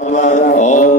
ओम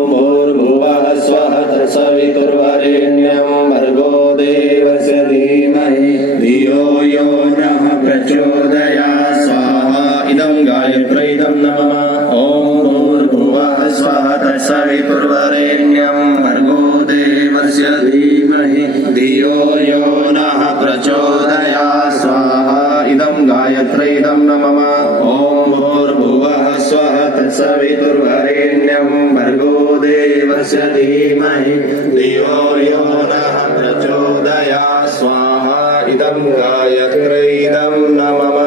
भूर्भुवः स्वः तत्सवितुर्वरेण्यं भर्गो देवस्य धीमहि धियो यो नः प्रचोदयात् स्वाहा इदं गायत्र्यै इदं नमः। ओम भूर्भुवः स्वः तत्सवितुर्वरेण्यं भर्गो देवस्य धीमहि धियो यो नः प्रचोदयात् स्वाहा इदं गायत्र्यै इदं नमः। ओम भूर्भुवः स्वः तत्सवितुर्वरेण्यं भर्गो देवस्य धीमहि धियो यो नः प्रचोदयात् स्वाहा इदं गायत्र्यै इदं नमः।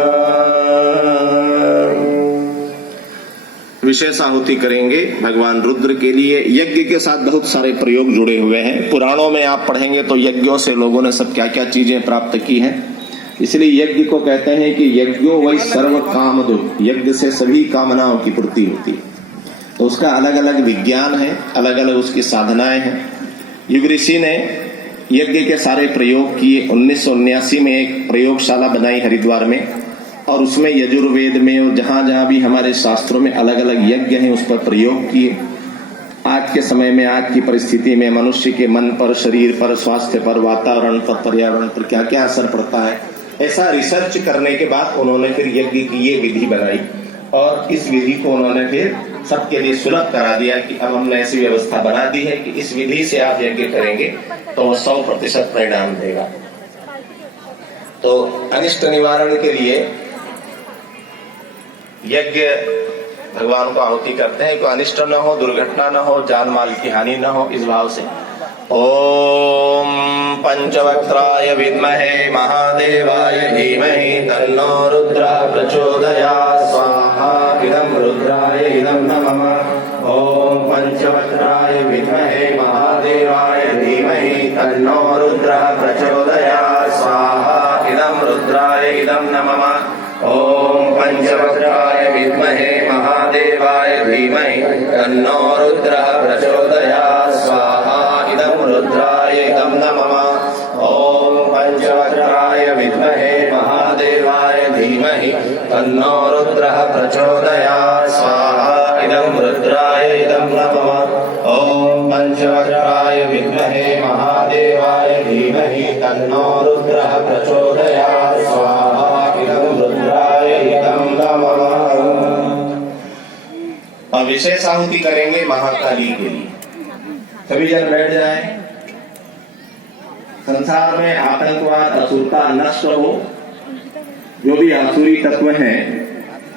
विशेष आहुति करेंगे भगवान रुद्र के लिए। यज्ञ के साथ बहुत सारे प्रयोग जुड़े हुए हैं। पुराणों में आप पढ़ेंगे तो यज्ञों से लोगों ने सब क्या क्या चीजें प्राप्त की हैं। इसलिए यज्ञ को कहते हैं कि यज्ञो वही सर्व कामदो, यज्ञ से सभी कामनाओं की पूर्ति होती है। तो उसका अलग अलग विज्ञान है, अलग अलग उसकी साधनाएं हैं। युग ऋषि ने यज्ञ के सारे प्रयोग किए। 1979 में एक प्रयोगशाला बनाई हरिद्वार में, और उसमें यजुर्वेद में और जहां जहां भी हमारे शास्त्रों में अलग अलग यज्ञ हैं उस पर प्रयोग किए। आज के समय में, आज की परिस्थिति में मनुष्य के मन पर, शरीर पर, स्वास्थ्य पर, वातावरण पर, पर्यावरण पर क्या क्या असर पड़ता है, ऐसा रिसर्च करने के बाद उन्होंने फिर यज्ञ की ये विधि बनाई, और इस विधि को उन्होंने फिर सबके लिए सुलभ करा दिया कि अब हमने ऐसी व्यवस्था बना दी है कि इस विधि से आप यज्ञ करेंगे तो वो 100% परिणाम देगा। तो अनिष्ट निवारण के लिए यज्ञ भगवान को आहुति करते हैं कि अनिष्ट न हो, दुर्घटना न हो, जान माल की हानि न हो, इस भाव से। ओम पंचवक्त्राय विद्महे महादेवाय धीमहि तन्नो रुद्रः प्रचोदयात् स्वाहा इदं रुद्राय इदं नमः। ओम पंचवक्त्राय विद्महे महादेवाय धीमहि तन्नो रुद्रः प्रचोदयात् स्वाहा इदं रुद्राय इदं नमः। ओम पंचवक्त्राय विद्महे महादेवाय धीमहि तन्नो रुद्रः प्रचोदयात् स्वाहा इदं रुद्राय इदं नमः। ओम पंचवक्त्राय विद्महे महादेवाय धीमहि तन्नो रुद्रः प्रचोदयात् स्वाहा इदं रुद्राय इदं नमः। ओम पंचवक्त्राय विद्महे महादेवाय धीमहि तन्नो रुद्रः प्रचोदयात् स्वाहा इदं रुद्राय इदं नमः। और विशेष आहुति करेंगे महाकाली के लिए। सभी जन बैठ जाएं। संसार में आतंकवाद, असुरता नष्ट हो, जो भी आसुरी तत्व हैं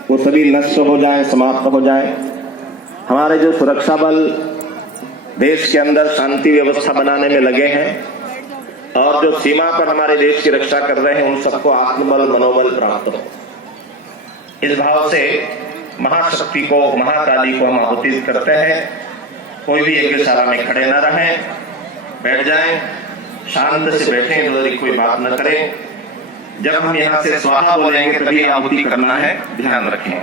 वो सभी नष्ट हो जाएं, समाप्त हो जाएं। हमारे जो सुरक्षा बल देश के अंदर शांति व्यवस्था बनाने में लगे हैं, और जो सीमा पर हमारे देश की रक्षा कर रहे हैं, उन सबको आत्मबल, मनोबल प्राप्त हो। इस भाव से महाशक्ति को, महाकाली को हम आहुति करते हैं। कोई भी यज्ञशाला में खड़े न रहें, बैठ जाएं, शांत से बैठें, इधर कोई बात न करें। जब हम यहाँ से स्वाहा बोलेंगे तभी आहुति करना है, ध्यान रखें।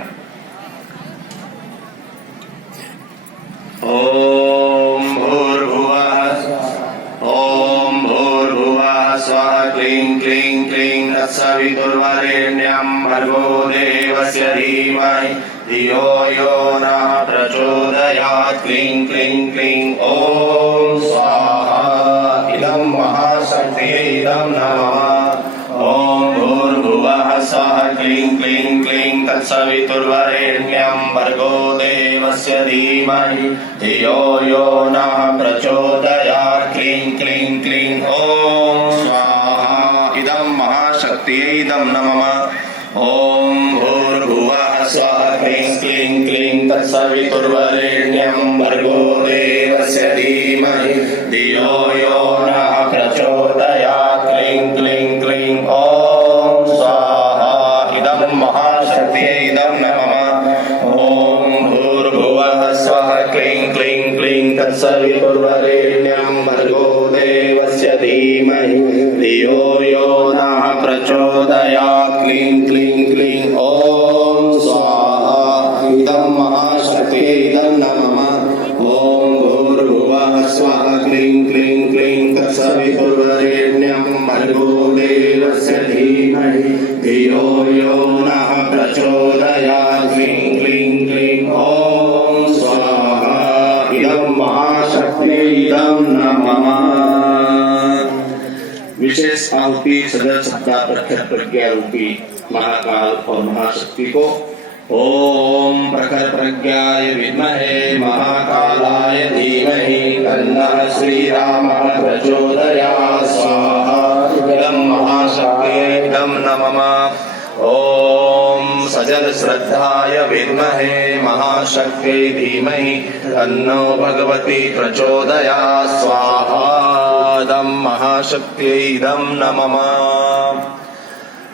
ओम भूर्भुवः ओम भूर्भुवः स्वः क्लीं क्लीं क्लीं तत्सवितुर्वरेण्यं भर्गो देवस्य धीमहि धियो यो नः प्रचोदयात् क्लीं क्लीं क्लीं ओम स्वाहा इदं महाशक्तियै इदं नमः। ओम भूर्भुवः स्वः क्लीं क्लीं क्लीं तत्सवितुर्वरेण्यं भर्गो देवस्य धीमहि धियो यो नः प्रचोदयात् क्लीं क्लीं क्लीं ओम स्वाहा इदं महाशक्तियै इदं नमः। ओम भूर्भुवः स्वः क्लीं क्लीं क्लीं तत्सवितुर्वरेण्यं भर्गो देवस्य धीमहि धियो यो नः प्रचोदयात् क्लीं क्लीं क्लीं ओम स्वाहा इदं महाशक्तियै इदं नमः। ओम भूर्भुवः स्वः क्लीं क्लीं क्लीं तत्सवितुर्वरेण्यं भर्गो देवस्य धीमहि धियो यो नः प्रचोदयात् क्लीं क्लीं क्लीं ओम स्वाहा इदं महाशक्तियै इदं नमः। ओम भूर्भुवः स्वः क्लीं क्लीं क्लीं तत्सवितुर्वरेण्यं भर्गो देवस्य धीमहि धियो यो नः प्रचोदयात् क्लीं क्लीं क्लीं ओम स्वाहा विशेष आहुति सजल सत्ता प्रखर प्रज्ञा रूपी महाकाल और महाशक्ति को ओम प्रखर प्रज्ञाय विद्महे महाकालाय धीमहि तन्नः श्रीरामः प्रचोदयात् स्वाहा इदं महाशक्तिये इदं नमः। ओम सजल श्रद्धाय विद्महे महाशक्तिये धीमहि तन्नो भगवती प्रचोदयात् स्वाहा इदं महाशक्तिये इदं नमः।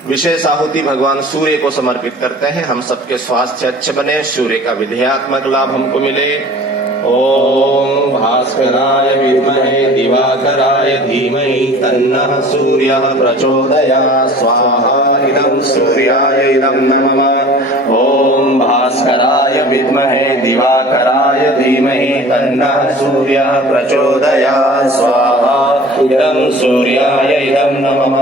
विशेष आहुति भगवान सूर्य को समर्पित करते हैं। हम सबके स्वास्थ्य अच्छे बने, सूर्य का विधेयात्मक लाभ हमको मिले। ओम भास्कराय विद्महे दिवाकराय धीमहि तन्नः सूर्यः प्रचोदयात् स्वाहा इदं सूर्याय इदं नमः। ओम भास्कराय विद्महे दिवाकराय धीमहि तन्नः सूर्यः प्रचोदयात् स्वाहा इदं सूर्याय इदं नमः।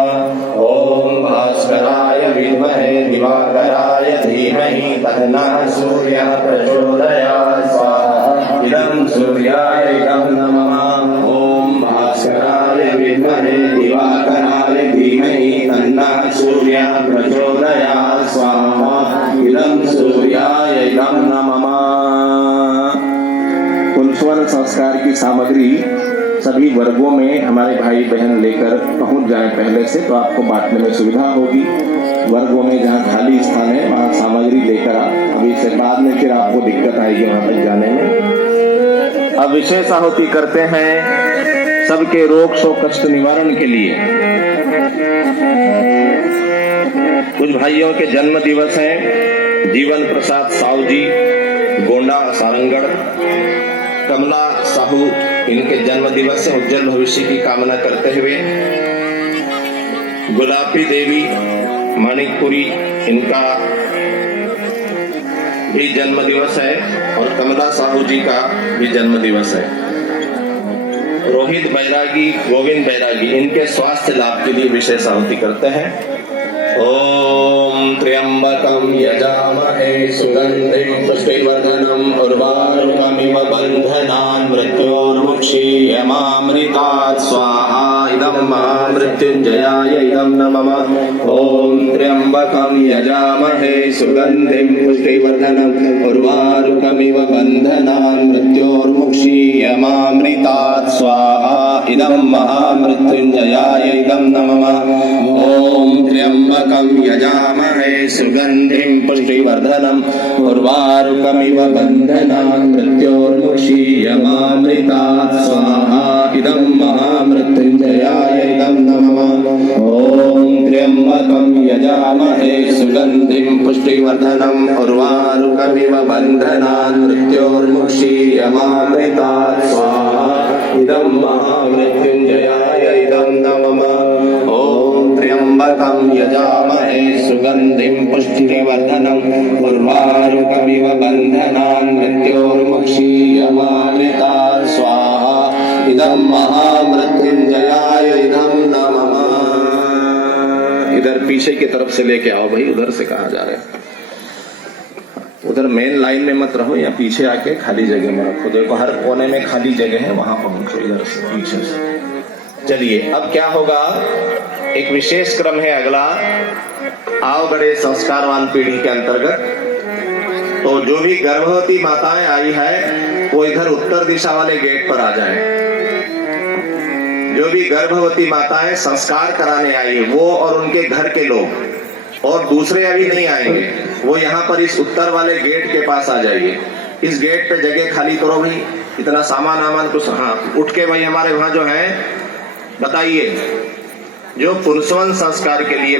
ओम भास्कराय विद्महे दिवाकराय धीमहि तन्नः सूर्यः प्रचोदयात् स्वाहा इदं सूर्याय इदं नमः। ओम भास्कराय विद्महे दिवाकराय धीमहि तन्नः सूर्यः प्रचोदयात् स्वाहा इदं सूर्याय इदं नमः। पुंसवन संस्कार की सामग्री सभी वर्गों में हमारे भाई बहन लेकर पहुंच जाएं पहले से, तो आपको बांटने में सुविधा होगी। वर्गों में जहां खाली स्थान है वहां सामग्री लेकर आप, अभी से बाद में फिर आपको दिक्कत आएगी वहां तक जाने में। अब विशेष आहुति करते हैं सबके रोग शोक कष्ट निवारण के लिए। कुछ भाइयों के जन्म दिवस हैं। जीवन प्रसाद साहू जी, गोंडा सारंगढ़। कमला साहू, इनके जन्म दिवस से उज्जवल भविष्य की कामना करते हुए। गुलाबी देवी मानिकपुरी, इनका भी जन्म दिवस है और कमला साहू जी का भी जन्म दिवस है। रोहित बैरागी, गोविंद बैरागी, इनके स्वास्थ्य लाभ के लिए विशेष आहुति करते हैं। ओम त्र्यंबकं यजामहे सुगंधिं पुष्टिवर्धनम् उर्वारुकमिव बन्धनान् मृत्योर्मुक्षीयमामृतात् स्वाहा इदं महामृत्युञ्जयाय इदं नमः। ओम त्र्यंबकं यजामहे सुगंधिं पुष्टिवर्धनम् उर्वारुकमिव बन्धनान् मृत्योर्मुक्षीयमामृतात् स्वाहा इदं महामृत्युञ्जयाय इदं नमः। ओम त्र्यंबकं यजामहे सुगंधिं पुष्टिवर्धनम् उर्वारुकमिव बन्धनान् मृत्योर्मुक्षीयमामृतात् स्वाहा इदं महामृत्युञ्जयाय इदं नमः। ओम त्र्यंबकं यजामहे सुगंधिं पुष्टिवर्धनम् उर्वारुकमिव बन्धनान् मृत्योर्मुक्षीयमामृतात् स्वाहा इदं महामृत्युञ्जयाय इदं नमः। ओम त्र्यंबकं यजामहे सुगंधिं पुष्टिवर्धनम् उर्वारुकमिव बन्धनान् मृत्योर्मुक्षीयमामृतात् स्वाहा इदं महामृत्युञ्जयाय इदं नमः। इधर पीछे की तरफ से लेके आओ भाई, उधर से कहाँ जा रहे हैं? उधर मेन लाइन में मत रहो, या पीछे आके खाली जगह में रखो। देखो हर कोने में खाली जगह है, वहां पहुंचो इधर से पीछे से। चलिए अब क्या होगा, एक विशेष क्रम है अगला। आओ गणेश संस्कारवान पीढ़ी के अंतर्गत तो जो भी गर्भवती माताएं आई है वो इधर उत्तर दिशा वाले गेट पर आ जाएं। जो भी गर्भवती माताएं संस्कार कराने आई है वो और उनके घर के लोग, और दूसरे अभी नहीं आएंगे, वो यहाँ पर इस उत्तर वाले गेट के पास आ जाइए। इस गेट पे जगह खाली करो भाई, इतना सामान कुछ। हाँ उठ के भाई हमारे वहां जो है बताइए, जो पुंसवन संस्कार के लिए